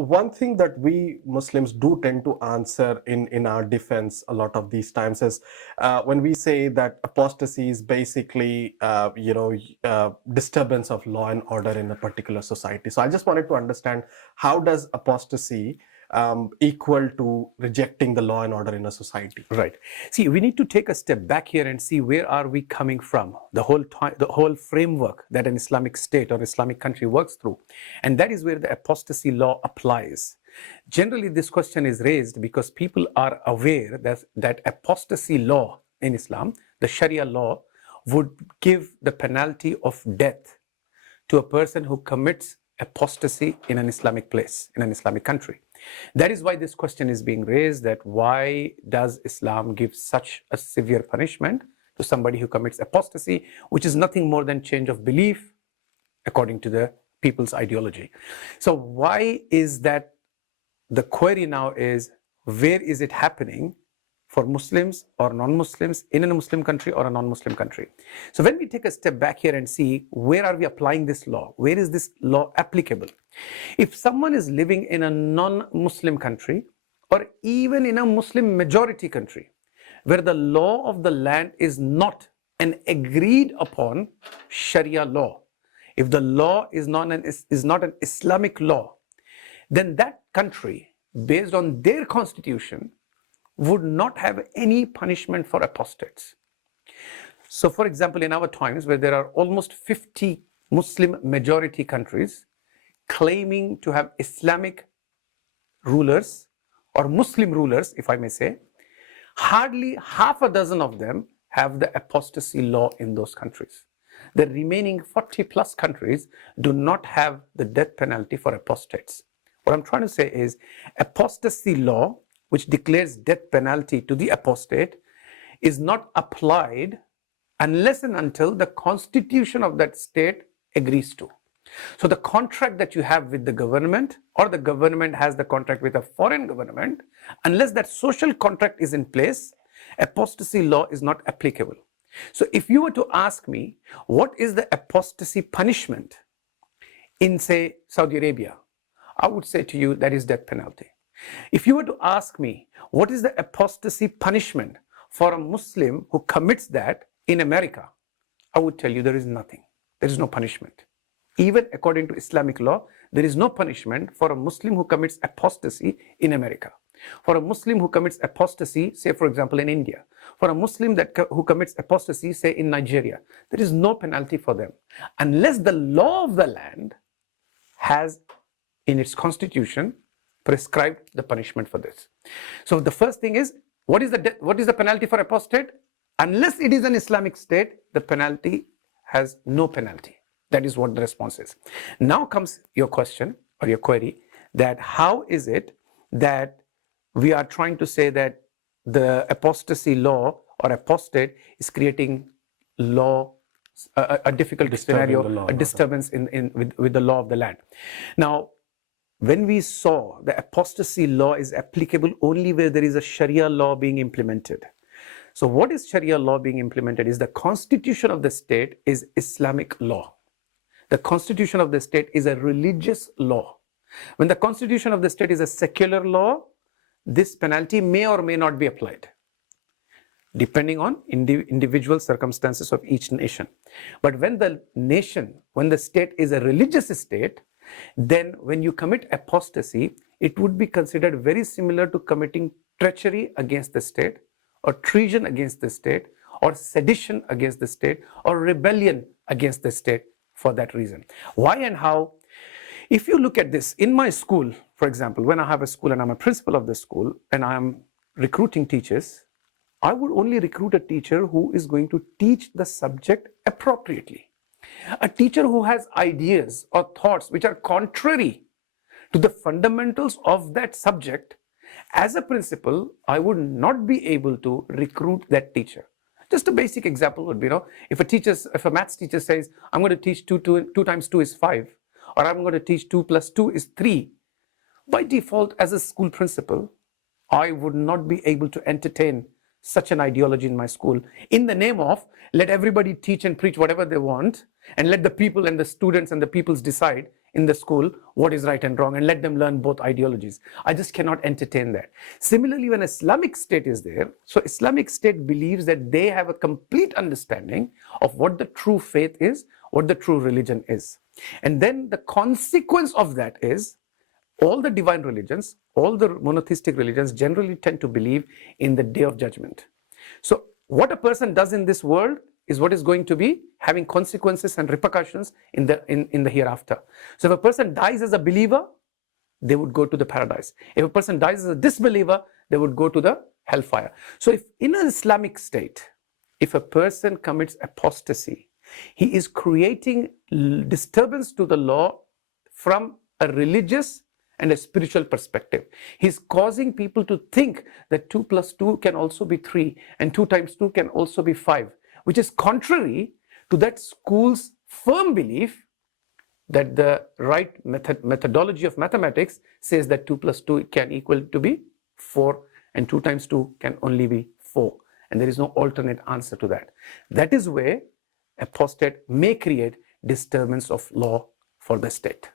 one thing that we Muslims do tend to answer in our defense a lot of these times is when we say that apostasy is basically, disturbance of law and order in a particular society. So I just wanted to understand, how does apostasy equal to rejecting the law and order in a society? Right. See, we need to take a step back here and see where are we coming from, the whole framework that an Islamic state or Islamic country works through. And that is where the apostasy law applies. Generally, this question is raised because people are aware that apostasy law in Islam, the Sharia law, would give the penalty of death to a person who commits apostasy in an Islamic place, in an Islamic country. That is why this question is being raised, that why does Islam give such a severe punishment to somebody who commits apostasy, which is nothing more than change of belief according to the people's ideology. So why is that? The query now is, where is it happening for Muslims or non-Muslims in a Muslim country or a non-Muslim country? So when we take a step back here and see, where are we applying this law? Where is this law applicable? If someone is living in a non-Muslim country or even in a Muslim majority country, where the law of the land is not an agreed upon Sharia law, if the law is not an Islamic law, then that country, based on their constitution, would not have any punishment for apostates. So for example, in our times, where there are almost 50 Muslim majority countries claiming to have Islamic rulers or Muslim rulers, if I may say, hardly half a dozen of them have the apostasy law in those countries. The remaining 40 plus countries do not have the death penalty for apostates. What I'm trying to say is, apostasy law, which declares death penalty to the apostate, is not applied unless and until the constitution of that state agrees to. So the contract that you have with the government, or the government has the contract with a foreign government, unless that social contract is in place, apostasy law is not applicable. So if you were to ask me, what is the apostasy punishment in, say, Saudi Arabia, I would say to you, that is death penalty. If you were to ask me, what is the apostasy punishment for a Muslim who commits that in America, I would tell you there is nothing. There is no punishment. Even according to Islamic law, there is no punishment for a Muslim who commits apostasy in America. For a Muslim who commits apostasy, say for example in India, for a Muslim who commits apostasy, say in Nigeria, there is no penalty for them, unless the law of the land has in its constitution prescribed the punishment for this. So the first thing is, what is the penalty for apostate? Unless it is an Islamic state, the penalty has no penalty. That is what the response is. Now comes your question or your query, that how is it that we are trying to say that the apostasy law or apostate is creating law, a difficult scenario, a disturbance with the law of the land. Now, when we saw the apostasy law is applicable only where there is a Sharia law being implemented. So what is Sharia law being implemented is the constitution of the state is Islamic law. The constitution of the state is a religious law. When the constitution of the state is a secular law, this penalty may or may not be applied, depending on individual circumstances of each nation. But when the state is a religious state, then when you commit apostasy, it would be considered very similar to committing treachery against the state, or treason against the state, or sedition against the state, or rebellion against the state for that reason. Why and how? If you look at this, in my school, for example, when I have a school and I'm a principal of the school and I'm recruiting teachers, I would only recruit a teacher who is going to teach the subject appropriately. A teacher who has ideas or thoughts which are contrary to the fundamentals of that subject, as a principal, I would not be able to recruit that teacher. Just a basic example would be, if a maths teacher says, I'm going to teach 2 times 2 is 5, or I'm going to teach 2 plus 2 is 3, by default, as a school principal, I would not be able to entertain such an ideology in my school, in the name of let everybody teach and preach whatever they want, and let the people and the students and the peoples decide in the school what is right and wrong and let them learn both ideologies. I just cannot entertain that. Similarly, when Islamic State is there, so Islamic State believes that they have a complete understanding of what the true faith is, what the true religion is. And then the consequence of that is all the divine religions, all the monotheistic religions generally tend to believe in the day of judgment. So what a person does in this world is what is going to be having consequences and repercussions in the hereafter. So if a person dies as a believer, they would go to the paradise. If a person dies as a disbeliever, they would go to the hellfire. So if in an Islamic state, if a person commits apostasy, he is creating disturbance to the law from a religious and a spiritual perspective. He's causing people to think that 2 + 2 can also be 3 and 2 × 2 can also be 5, which is contrary to that school's firm belief that the right methodology of mathematics says that 2 + 2 can equal to be 4 and 2 × 2 can only be 4. And there is no alternate answer to that. That is where apostate may create disturbance of law for the state.